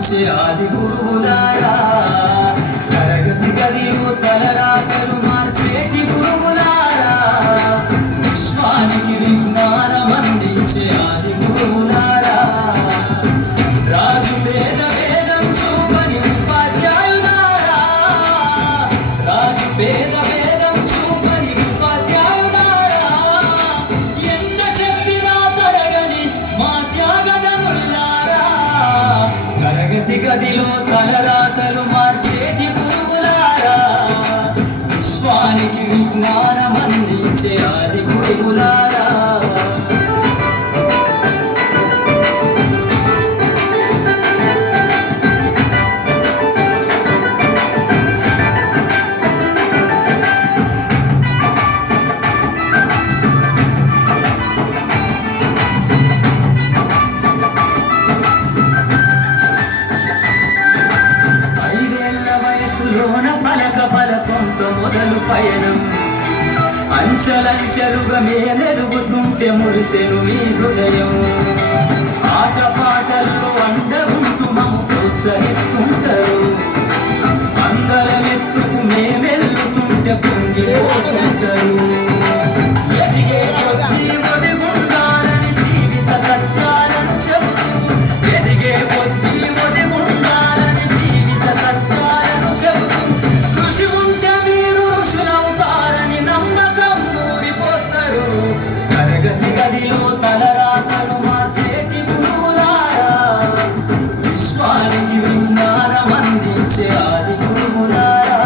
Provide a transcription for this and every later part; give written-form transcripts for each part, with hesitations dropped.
అందించే ఆది గురువులారా, తరగతి గదిలో తలరాతలు మార్చేటి గురువులారా, విశ్వానికి విజ్ఞానం అందించే ఆది గురువులారా, రాజు పేద వేదం చూపని ఉపాధ్యాయులారా, రాజు పేద వేదం చూపని ఉపాధ్యాయులారా, ఎంత చెప్పినా తరగని మా త్యాగధనులారా, తరగతి గదిలో తలరాతలు మార్చేటి గురువులారా, విశ్వానికి విజ్ఞానం అందించే ఆది గురువులారా. పలకంతో మొదలు పయనం, అంచలంచెలుగా మేమెదుగుతుంటే మురిసెను మీ హృదయం, ఆట పాటల్లో అండ ఉంటూ మమ్ము ప్రోత్సహిస్తుంటారు, అందరమెత్తుకు మేమెల్లుతుంటే పొంగిపోతుంటారు, ఎదిగే కొద్దీ ఒదిగుండాలని జీవిత సత్యాలను చెబుతూ, ఎదిగే కొద్దీ ఒదిగుండాలని జీవిత సత్యాలను చెబుతూ, కృషి ఉంటే మీరు ఋషులవుతారని నమ్మకం ఊరిపోస్తారు, తరగతి గదిలో తలరాతలు మార్చేటి గురువులారా, విశ్వానికి విజ్ఞానం అందించే ఆది గురువులారా.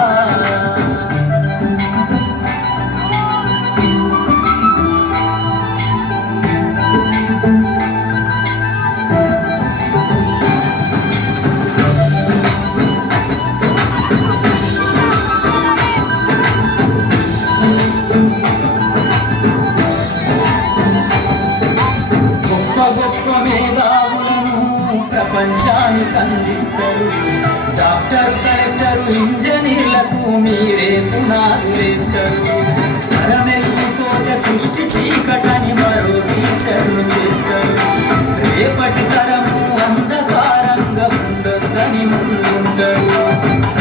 గొప్ప మేధావులను ప్రపంచానికి అందిస్తారు, డాక్టర్ కలెక్టర్ ఇంజనీర్లకు మీరే పునాదులేస్తారు, తరమెల్లిపోతే సృష్టి చీకటని మరో టీచర్లు చేస్తారు, రేపటి తరము అంధకారంగా ఉండొద్దని ముందుంటారు,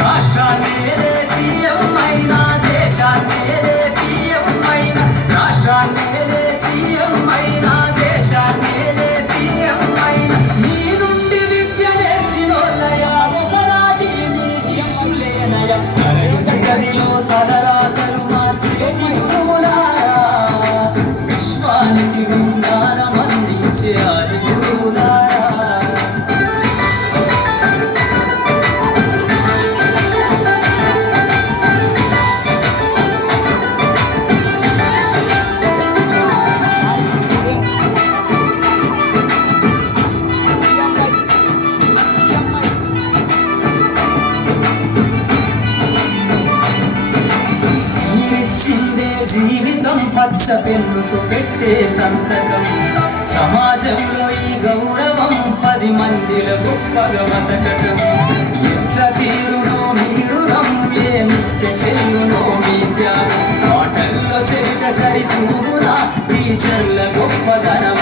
రాష్ట్రాన్నేదే సీఎం అయినా దేశాన్నేదే పిఎం అయినా, రాష్ట్రాన్నేదే సీఎం అయినా దేశాన్నేదే పిఎం అయినా, మీ నుండి విద్య నేర్చినోళ్ళయా ఒకనాటి మీ శిష్యులేనయా, తరగతి గదిలో తలరాతలు మార్చేటి గురువులారా, విశ్వానికి విజ్ఞానం అందించే ఆది గురువులారా. మీరిచ్చిందే జీవితం పచ్చ పెన్నుతో పెట్టే సంతకం, సమాజంలో ఈ గౌరవం 10 మందిలో గొప్పగా బతకటం, ఎట్ల తీరునో మీరు ఏమిస్తే చెయ్యునో మీ త్యాగం, మాటల్లో చెబితే సరితూగునా టీచర్ల గొప్పదనం.